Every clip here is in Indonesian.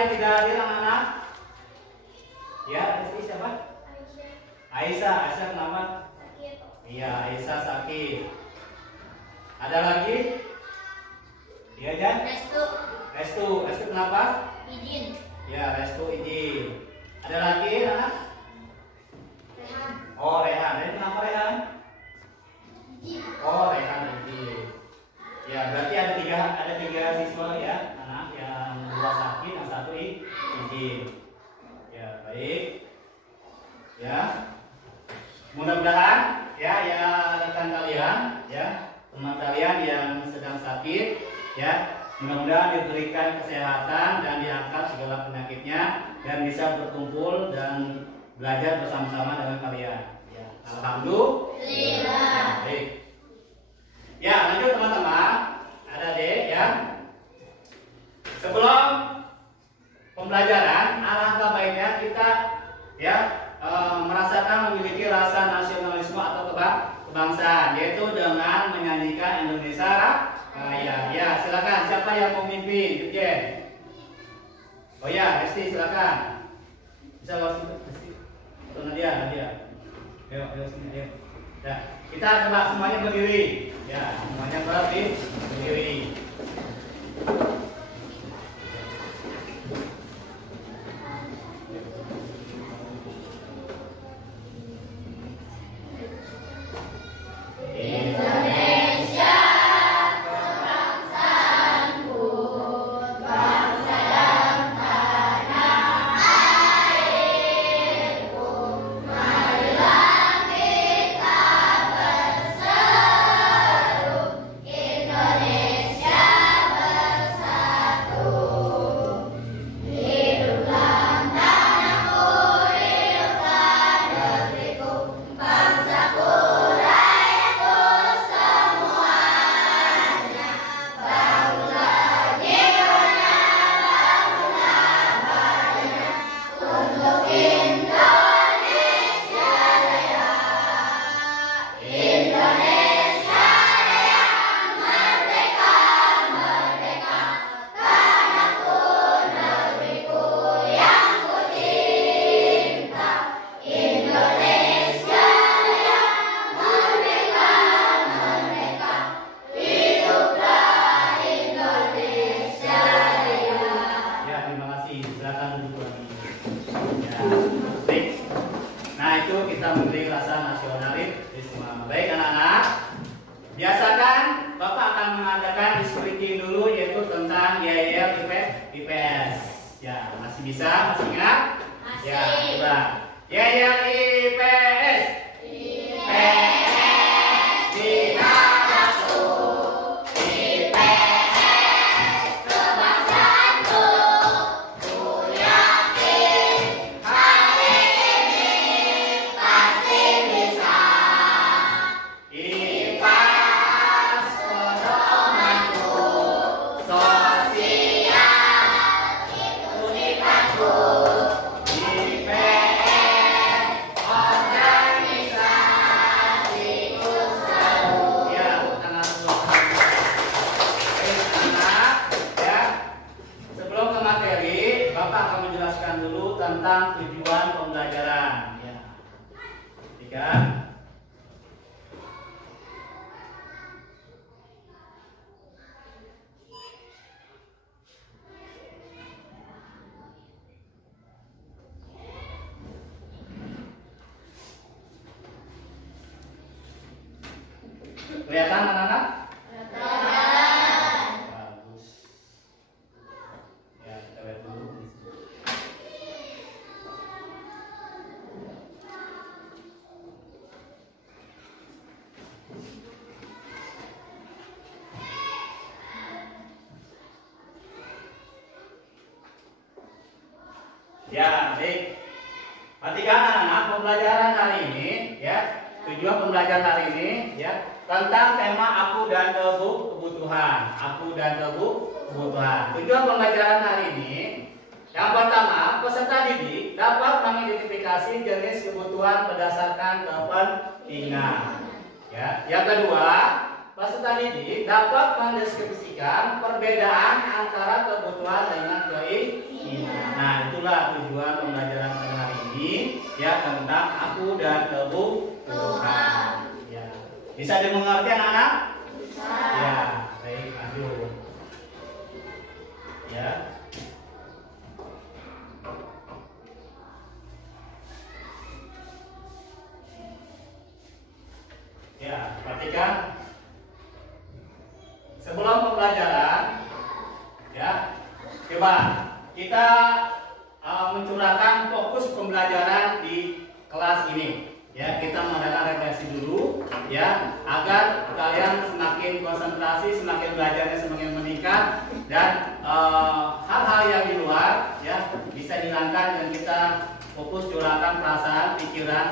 yang tidak hadir anak-anak? Ya, Rizky siapa? Aisyah. Aisyah kenapa? Iya, Aisyah sakit. Ada lagi? Iya, Jan? Restu kenapa? Izin. Ya, Restu izin. Ada lagi anak? Rehan. Oh, Rehan. Rehan kenapa Rehan? Izin. Oh, Rehan izin. Ya, berarti ada tiga siswa ya, anak yang dua sakit, yang satu izin. Ya, baik. Ya, mudah-mudahan ya rekan kalian, ya teman kalian yang sedang sakit, ya mudah-mudahan diberikan kesehatan dan diangkat segala penyakitnya dan bisa berkumpul dan belajar bersama-sama dengan kalian. Ya, alhamdulillah. Ya, baik. Ya, lanjut teman-teman. Ada deh ya. Sebelum pembelajaran, alangkah baiknya kita ya merasakan memiliki rasa nasionalisme atau kebangsaan, yaitu dengan menyanyikan Indonesia Raya. Ya, silakan. Siapa yang mau memimpin? Dirjen. Oh ya, Resti silakan. Bisa lewat situ, Resti. Atau Nadia. Ayo sini, ayo. Ya, kita coba semuanya berdiri. Ya, semuanya berdiri. Kelihatan anak-anak? Kelihatan. Bagus. Ya, kita lihat dulu. Ya, baik. Perhatikan anak-anak, pembelajaran hari ini ya. Tujuan pembelajaran hari ini ya tentang tema aku dan kebutuhan. Aku dan kebutuhan. Tujuan pembelajaran hari ini yang pertama, peserta didik dapat mengidentifikasi jenis kebutuhan berdasarkan kepentingan. Ya, yang kedua, peserta didik dapat mendeskripsikan perbedaan antara kebutuhan dengan keinginan. itulah tujuan pembelajaran pada hari ini ya, tentang aku dan Tuhan. Ya. Bisa dimengerti anak-anak? Bisa. Ya, baik, lanjut. Ya. Ya, perhatikan. Sebelum pembelajaran, ya, coba kita mencurahkan fokus pembelajaran di kelas ini. Ya, kita mengadakan refleksi dulu, ya, agar kalian semakin konsentrasi, semakin belajarnya semakin meningkat, dan hal-hal yang di luar, ya, bisa dihilangkan dan kita fokus curahkan perasaan, pikiran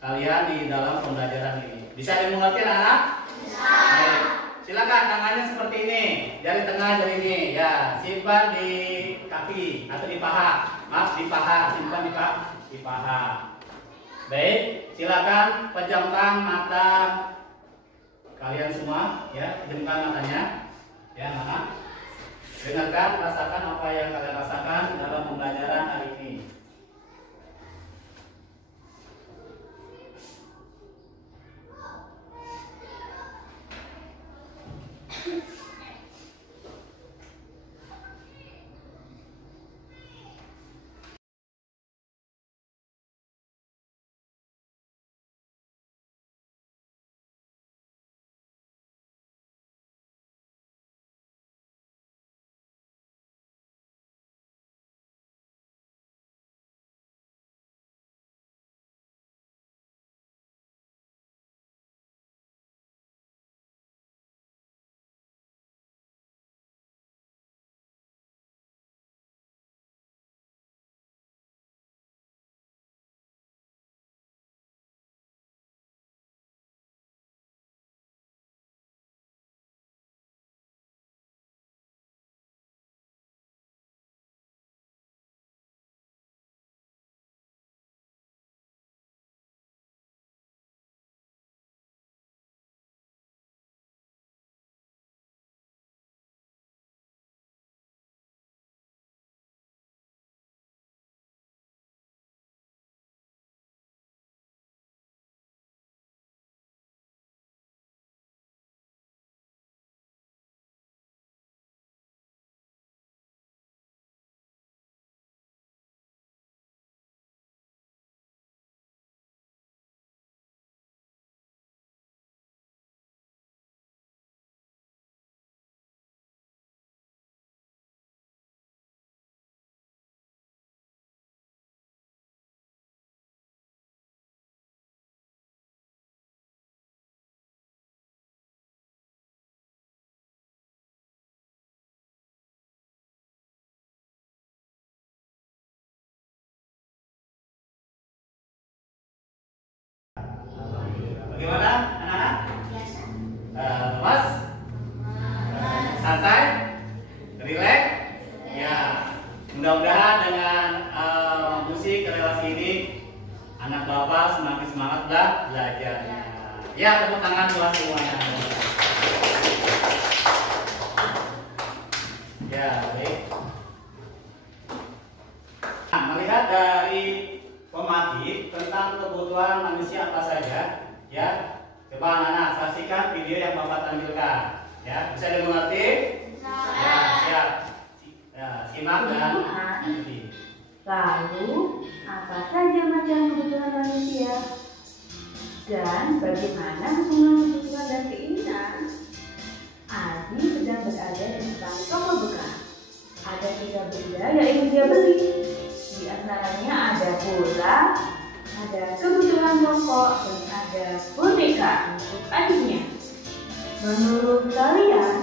kalian di dalam pembelajaran ini. Bisa dimengerti anak-anak? Bisa. Baik. Silakan tangannya seperti ini, jari tengah jari ini, ya, simpan di kaki atau di paha. Maaf, di paha, simpan di paha. Baik, silakan pejamkan mata kalian semua, ya, pejamkan matanya, ya, anak. Dengarkan, rasakan apa yang kalian rasakan dalam pembelajaran hari ini. Bagaimana anak-anak? Biasa. Lemas? Santai? Rileks? Ya. Mudah-mudahan dengan musik relasi ini anak bapak semakin semangat belajarnya. Ya, tepuk tangan buat semuanya. Ya, baik. Nah, melihat dari pemati tentang kebutuhan manusia apa saja, ya, coba anak-anak saksikan video yang bapak tampilkan, ya, bisa dimengerti? Ya, siap. Ya, simak dan ikuti. Lalu, apa saja macam kebutuhan manusia? Dan bagaimana hubungan kebutuhan dan keinginan? Adi sedang berada di depan toko bekas. Ada 3 benda yang ingin dia beli. Di antaranya ada bola, ada kebutuhan pokok, dan ada boneka untuk adiknya. Menurut kalian,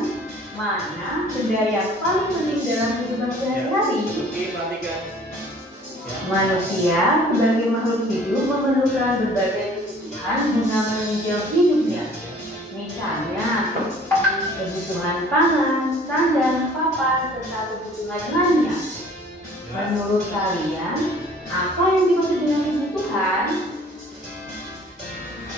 mana benda yang paling penting dalam kehidupan sehari-hari? Perhatikan. Ya. Manusia sebagai makhluk hidup memerlukan berbagai kebutuhan guna menunjang hidupnya. Misalnya, kebutuhan pangan, sandang, papan, serta kebutuhan lainnya. Menurut kalian, apa yang dimaksud dengan kebutuhan?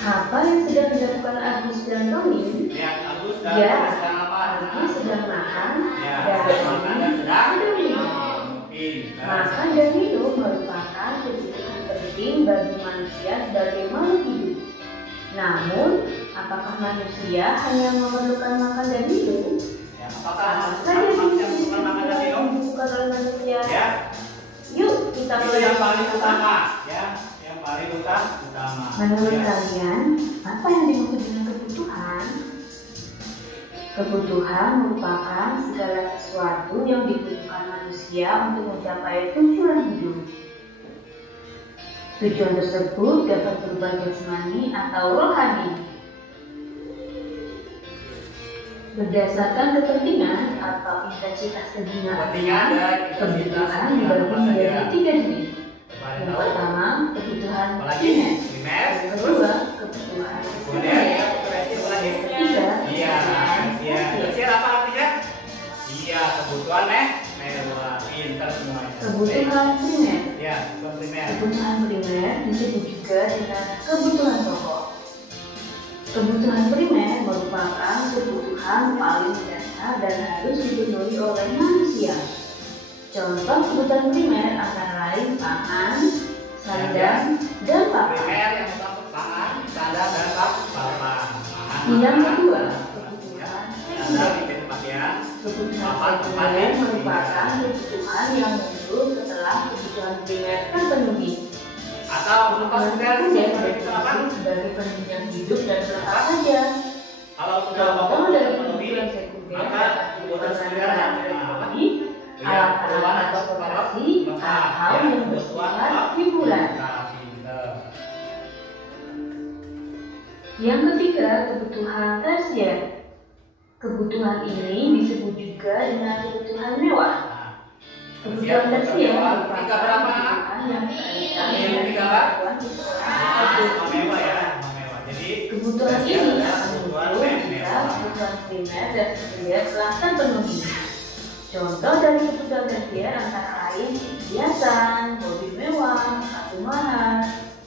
Apa yang sedang dilakukan Agus dan Tony? Lihat Agus dan Ya, sedang apa? Agus sedang makan Ya, dan sedang makan dan sedang minum. minum. Makan dan minum merupakan kebutuhan penting bagi manusia sebagai makhluk hidup. Namun, apakah manusia hanya memerlukan makan dan minum? Ya, apakah Saja manusia membutuhkan makan dan minum? dibutuhkan oleh manusia. Ya, Yuk kita itu yang paling utama, ya, yang paling utama. Menurut Ya. kalian, apa yang dimaksud dengan kebutuhan? Kebutuhan merupakan segala sesuatu yang dibutuhkan manusia untuk mencapai tujuan hidup. Tujuan tersebut dapat berupa jasmani atau rohani. Berdasarkan kepentingan atau intensitas kegunaan, Kepentingan dan intensitas kebutuhan kegunaan dibagi apa menjadi saja? 3 jenis. Pada Yang tahu? pertama, kebutuhan Apalagi primer. primer, Yang terus kedua, kebutuhan kemudian sekunder. ya, apalagi? Ketiga, Iya, kebutuhan iya. tersier. Tersier apa artinya? Iya, kebutuhan mewah, pinter semuanya. Kebutuhan primer. Ya, kebutuhan primer. Kebutuhan primer disebut juga dengan kebutuhan pokok. Kebutuhan primer merupakan kebutuhan paling dasar dan harus dipenuhi oleh manusia. Contoh kebutuhan primer antara lain pangan, sandang, dan papan. Primer yang utama pangan, sandang dan papan. Yang kedua, Ya, kebutuhan sandang itu pakaian. Kebutuhan sekunder merupakan kebutuhan yang muncul setelah kebutuhan primer terpenuhi. Atau apa Kebutuhan sekunder sekunder itu apa? berfungsi sebagai penunjang hidup dan pelengkap saja. Kalau sudah Contoh pokok dari terpenuhi, kebutuhan sekunder maka dapat kebutuhan merupakan sekunder alat apa? elektronik, Ya, alat keperluan atau atau koperasi, lengkap. hal Ya, yang kebutuhan bersifat hiburan. Nah, pinter. Yang ketiga, kebutuhan tersier. Kebutuhan ini disebut juga dengan kebutuhan mewah. Nah, Kebutuhan tersier merupakan tiga berapa? kebutuhan yang berkaitan Ini dengan tiga apa? kebutuhan Nah, seseorang. mewah ya, mewah. Jadi Kebutuhan tersier ini adalah akan kebutuhan muncul jika mewah. kebutuhan primer dan sekunder telah terpenuhi. Contoh dari kebutuhan tersier antara lain hiasan, mobil mewah, sepatu mahal,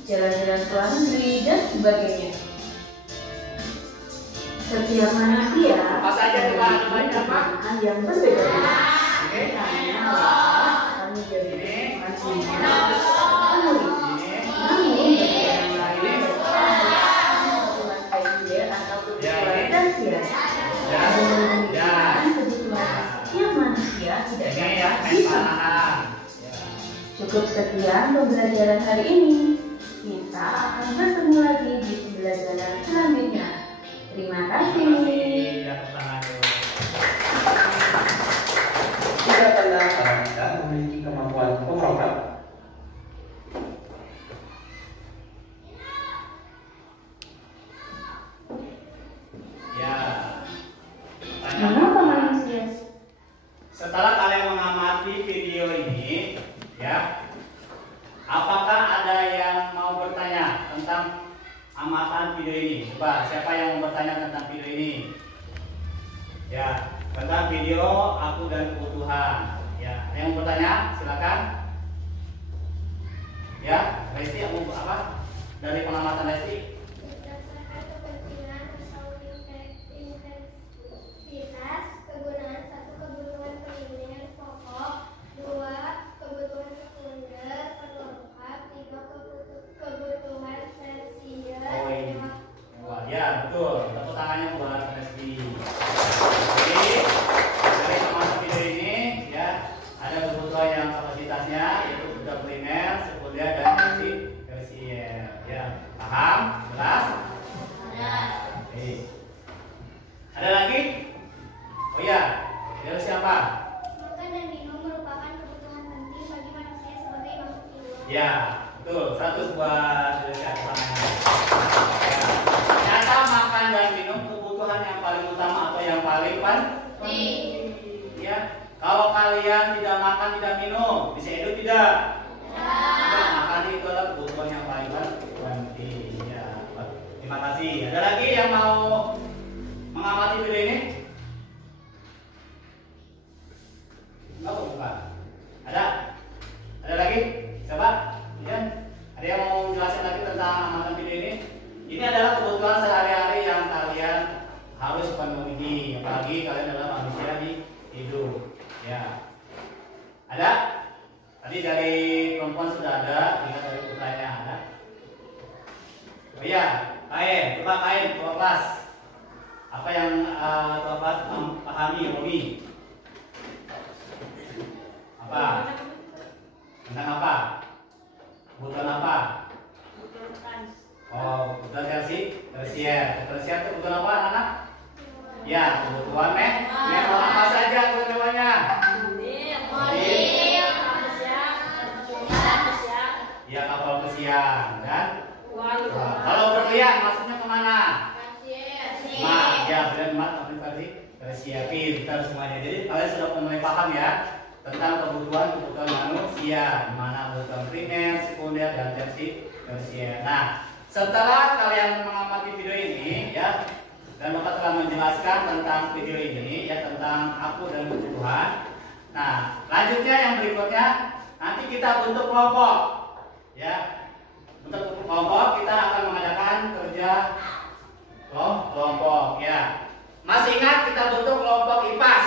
jalan-jalan ke luar negeri, dan sebagainya. Setiap manusia Apa saja coba, namanya apa? kebutuhan yang berbeda-beda. Oke. Misalnya, akan menjadi kebutuhan primer terpenuhi. Ini Namun, bagi yang lain, kebutuhan sekunder atau kebutuhan tersier. dan dan Kebutuhan setiap manusia tidak ini ya dapat main bisa. panahan. Ya. Cukup sekian pembelajaran hari ini. Kita akan bertemu lagi di pembelajaran selanjutnya. Terima kasih. Ya, tangan dulu. Tidak adalah orang kita memiliki kemampuan pemrogram. Ya. Mengapa manusia? Setelah kalian mengamati video ini, ya, apakah ada yang mau bertanya tentang amatan video ini? Coba, siapa yang mau bertanya tentang video ini? Ya, tentang video aku dan kebutuhan. Ya, ada yang mau bertanya? Silakan. Ya, Resti yang mau apa? Dari pengamatan Resti? Berdasarkan kepentingan atau intensitas kegunaan, 1 kebutuhan primer pokok, 2 kebutuhan sekunder pelengkap, 3 kebutuhan tersier. Oh ini. Wah, ya betul. Tepuk tangannya buat Resti. Jadi dari pengamatan video ini, ya, ada kebutuhan yang kapasitasnya yaitu kebutuhan primer, sekunder, dan tersier. Ya, paham? Jelas? Oke. Ada lagi? Oh ya, dari siapa? Makan dan minum merupakan kebutuhan penting bagi manusia sebagai makhluk hidup. Ya, betul. 100 buat Delsia tangannya. Ya. Ternyata makan dan minum kebutuhan yang paling utama atau yang paling penting. Ya, kalau kalian tidak makan, tidak minum, bisa hidup tidak? Tidak. Makan itu adalah kebutuhan yang paling penting. Ya, terima kasih. Ada lagi yang mau mengamati video ini? Enggak, bukan. Ada? Ada lagi? Siapa? Ya. Ada yang mau menjelaskan lagi tentang amatan video ini? Ini adalah kebutuhan sehari-hari yang kalian harus penuhi, apalagi kalian adalah manusia di hidup. Ya. Ada? Tadi dari perempuan sudah ada, lihat dari putranya ada. Oh iya, Kain, coba Kain, ketua kelas. Apa yang ketua kelas pahami, Romi? Apa? Tentang apa? Kebutuhan apa? Oh, kebutuhan tersier. Tersier itu kebutuhan apa, anak? Ya, kebutuhan mewah apa saja kebutuhan mewahnya? Ya, kapal pesiar, kan? Kalau berlian maksudnya kemana? Ya, benar apa tadi? Tersier, pintar semuanya. Jadi kalian sudah mulai paham ya tentang kebutuhan manusia, mana kebutuhan primer, sekunder, dan tersier. Nah, setelah kalian mengamati video ini, ya, dan Bapak telah menjelaskan tentang video ini, ya, tentang aku dan kebutuhan. Nah, lanjutnya yang berikutnya, nanti kita bentuk kelompok, ya. Untuk kelompok kita akan mengadakan kerja kelompok, ya. Masih ingat kita bentuk kelompok IPAS,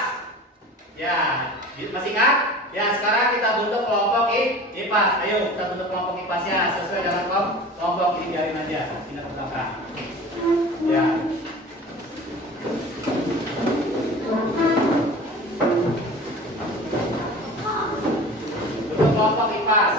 ya. Masih ingat? Ya, sekarang kita bentuk kelompok IPAS. Ayo kita bentuk kelompok IPAS-nya sesuai dengan kelompok ini, biarin aja. Pindah ke belakang. Ya. Bentuk kelompok IPAS.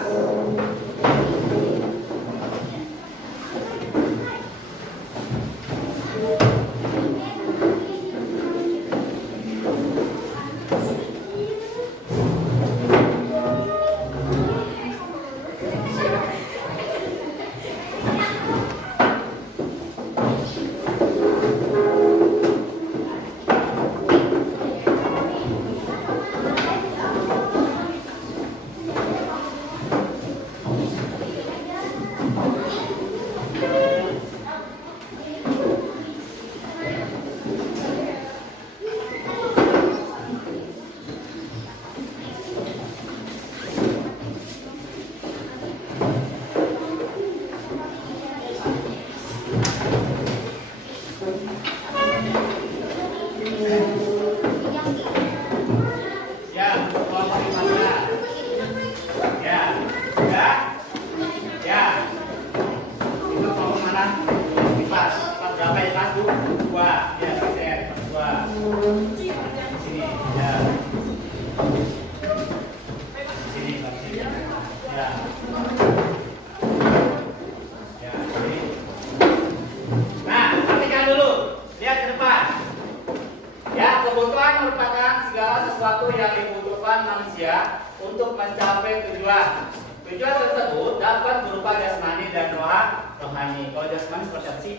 Untuk mencapai tujuan tersebut dapat berupa jasmani dan rohani. Kalau jasmani seperti apa sih?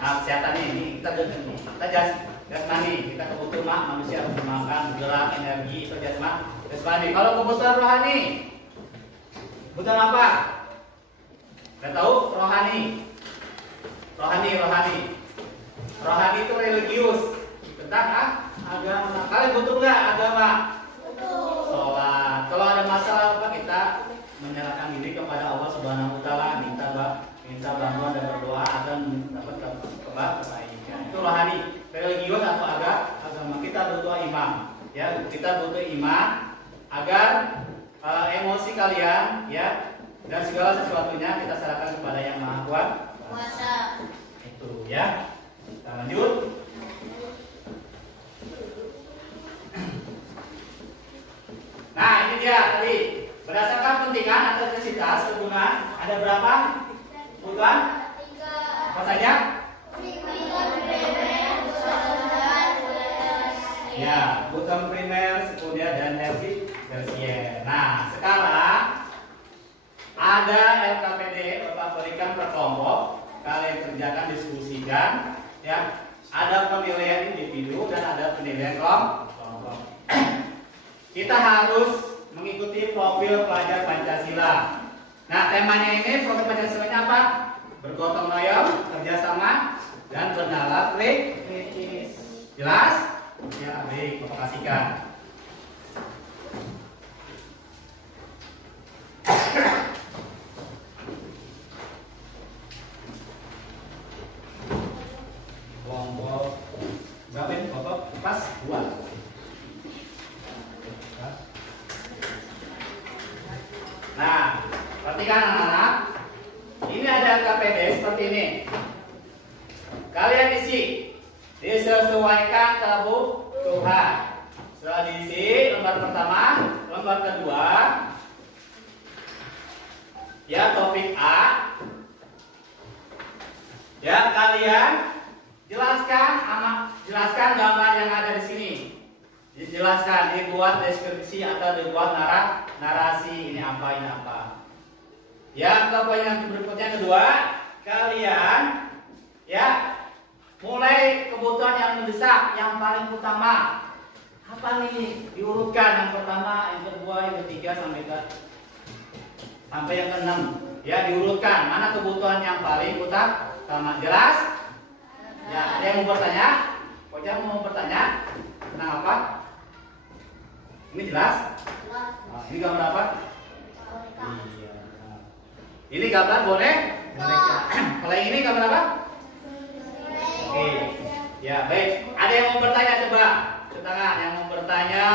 Kesehatan ini kita jasmani, kita kebutuhan manusia untuk makan, gerak, energi, itu jasmani. Kalau kebutuhan rohani, kebutuhan apa? Kita tahu rohani itu religius, tentang agama. Kalian butuh nggak agama? Sholat. Kalau ada masalah apa, kita menyerahkan diri kepada Allah Subhanahu Wa Taala, minta bantuan dan berdoa agar mendapat kebaikan. Itu rohani. Religius atau agama. Kita butuh imam, ya. Kita butuh imam agar emosi kalian, ya, dan segala sesuatunya kita serahkan kepada Yang Maha Kuasa. Itu, ya. Kita lanjut. Nah, ini dia tadi. Berdasarkan pentingan atau intensitas kegunaan ada berapa? Kebutuhan? Apa saja? Ya, kebutuhan primer, sekunder, dan tersier. Nah, sekarang ada LKPD, Bapak berikan per kelompok. Kalian kerjakan, diskusikan, ya. Ada penilaian individu dan ada penilaian kelompok. Kita harus mengikuti profil pelajar Pancasila. Nah, temanya ini profil Pancasilanya apa? Bergotong royong, kerjasama, dan bernalar kritis. Jelas? Ya, baik, Bapak kasihkan. Kelompok berapa ini? Kelompok pas 2. Nah, perhatikan anak-anak. Ini ada LKPD seperti ini. Kalian isi, disesuaikan kebutuhan. Setelah diisi lembar pertama, lembar kedua, ya topik A. Ya kalian jelaskan gambar yang ada di sini. Dijelaskan, dibuat deskripsi atau dibuat narasi ini apa. Ya, ke poin yang berikutnya kedua, kalian ya mulai kebutuhan yang mendesak, yang paling utama. Apa nih? Diurutkan yang pertama, yang kedua, yang ketiga sampai yang keenam. Ya, diurutkan mana kebutuhan yang paling utama. Jelas? Ya, ada yang mau bertanya? Pokoknya mau bertanya tentang apa? Ini jelas? Nah, ini gambar apa? Iya. Ini gambar boneka. Kalau yang ini gambar apa? Oke. Ya, baik. Ada yang mau bertanya coba? Tangan yang mau bertanya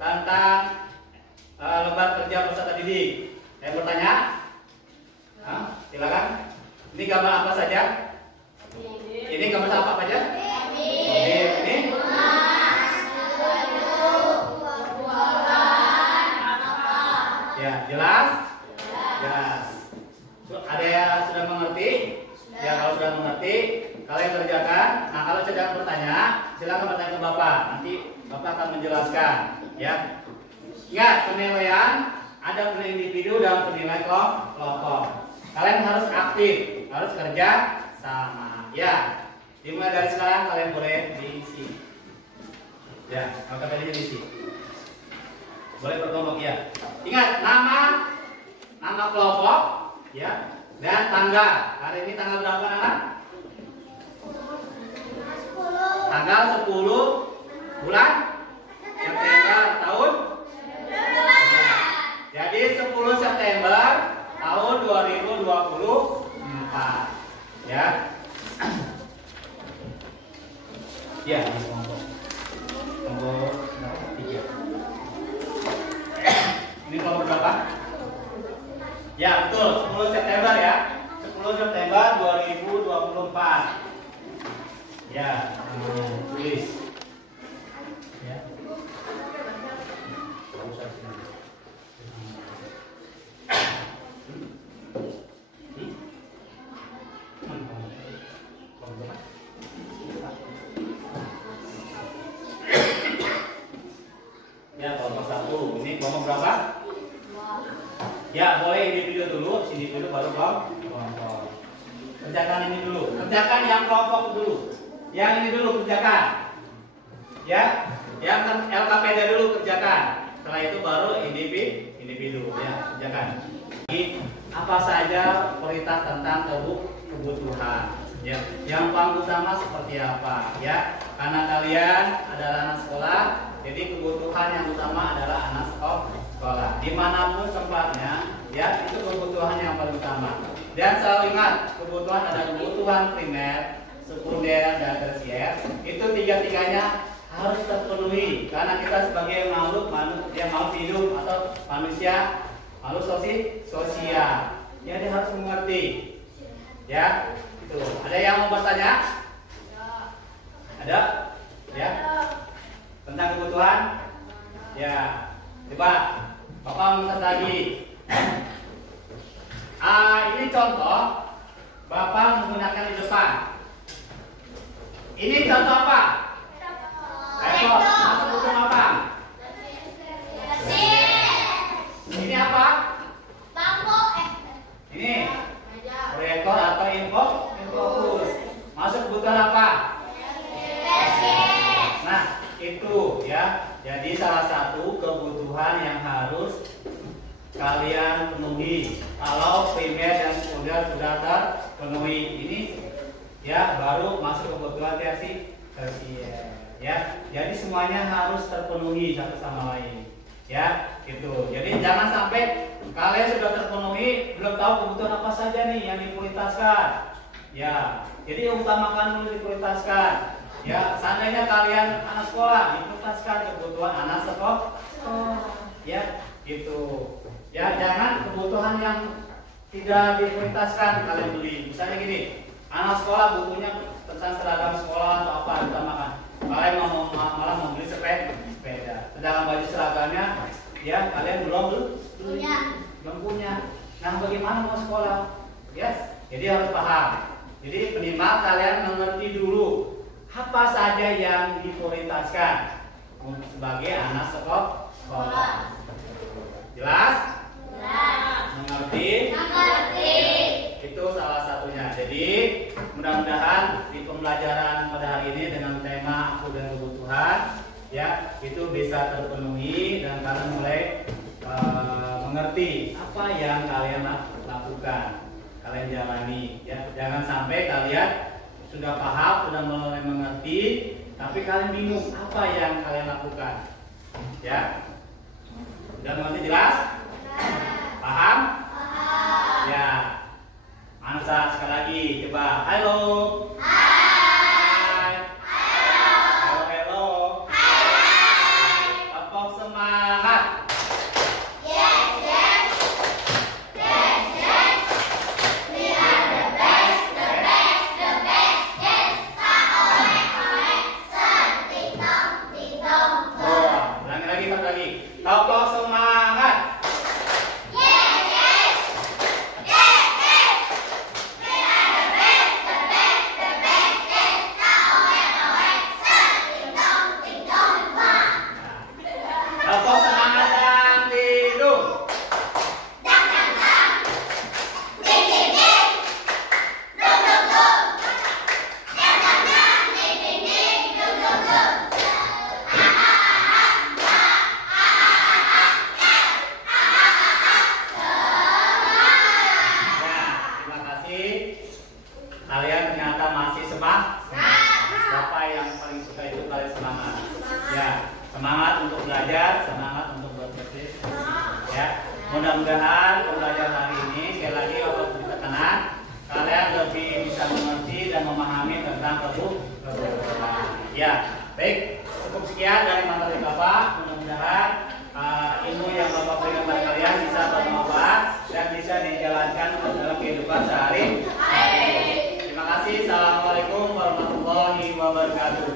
tentang lembar kerja peserta didik. Yang bertanya? Silakan. Ini gambar apa saja? Ini gambar apa aja? Ini? Ya, jelas? Jelas. Ada yang sudah mengerti? Ya, kalau sudah mengerti, kalian kerjakan. Nah, kalau sedang bertanya, silakan bertanya ke Bapak. Nanti Bapak akan menjelaskan. Ya. Ingat, penilaian ada penilaian individu dan penilaian kelompok. Kalian harus aktif, harus kerja sama. Ya. Dimulai dari sekarang kalian boleh diisi. Ya, kalau kalian diisi. Boleh berkelompok ya. Ingat nama kelompok, ya, dan tanggal. Hari ini tanggal berapa, anak? Tanggal 10 bulan September tahun. Jadi 10 September tahun 2024. Ya. Ya, kelompok 3. Ini kelompok berapa? Ya, betul, 10 September ya. 10 September 2024. Ya, tulis. Ya. Ya, kelompok 1. Ini kelompok berapa? Ya, boleh individu dulu, sini dulu baru kelompok. Kerjakan ini dulu. Kerjakan yang kelompok dulu. Yang ini dulu kerjakan. Ya, yang LKPD dulu kerjakan. Setelah itu baru individu ya, kerjakan. Ini apa saja prioritas tentang kebutuhan. Ya, yang paling utama seperti apa? Ya, karena kalian adalah anak sekolah, jadi kebutuhan yang utama adalah anak sekolah. Dimanapun tempatnya, ya itu kebutuhan yang paling utama. Dan selalu ingat, kebutuhan ada kebutuhan primer, sekunder, dan tersier. Itu tiga-tiganya harus terpenuhi karena kita sebagai makhluk hidup atau manusia, makhluk sosial. Ya, dia harus mengerti. Ya, itu. Ada yang mau bertanya? Ada? Ya. Tentang kebutuhan? Ya. Coba Bapak mencatat lagi. Ini contoh Bapak menggunakan di depan. Ini contoh apa? Ayo, masuk buku apa? Ini apa? Ini proyektor atau infocus. Masuk kebutuhan apa? Nah, itu ya. Jadi salah satu kebutuhan yang harus kalian penuhi. Kalau primer dan sekunder sudah terpenuhi, ini ya baru masuk kebutuhan tersier. Ya, jadi semuanya harus terpenuhi satu sama lain. Ya, gitu. Jadi jangan sampai kalian sudah terpenuhi belum tahu kebutuhan apa saja nih yang diprioritaskan. Ya, jadi utamakan dulu diprioritaskan. Ya, seandainya kalian anak sekolah, diprioritaskan kebutuhan anak sekolah. Ya, Gitu. Ya, jangan kebutuhan yang tidak diprioritaskan kalian beli. Misalnya gini, anak sekolah butuhnya tentang seragam sekolah atau apa ditambahkan. Kalian malah mau beli sepeda. Sedangkan baju seragamnya ya kalian belum punya. Nah, bagaimana mau sekolah? Ya, jadi harus paham. Jadi minimal kalian mengerti dulu apa saja yang diprioritaskan sebagai anak sekolah. Jelas? Mengerti? Itu salah satunya. Jadi mudah-mudahan di pembelajaran pada hari ini dengan tema aku dan kebutuhan ya itu bisa terpenuhi dan kalian mulai mengerti apa yang kalian lakukan, kalian jalani ya. Jangan sampai kalian sudah paham, sudah mulai mengerti, tapi kalian bingung apa yang kalian lakukan. Ya. Sudah mengerti jelas? Paham? Ya. Ansa sekali lagi, coba. Halo. Hai. Halo. Tepuk semangat. Tepuk semangat. Tepuk semangat dan tidur. Kalian ternyata masih semangat. Siapa yang paling suka itu kalian semangat. Ya, semangat untuk belajar, semangat untuk berproses. Ya, mudah-mudahan pembelajaran hari ini sekali lagi kalau ditekankan kalian lebih bisa mengerti dan memahami tentang kebutuhan. Ya, baik. Cukup sekian dari materi Bapak. Mudah-mudahan ilmu yang Bapak berikan kepada kalian bisa bermanfaat dan bisa dijalankan dalam kehidupan sehari-hari. Terima kasih. Assalamualaikum warahmatullahi wabarakatuh.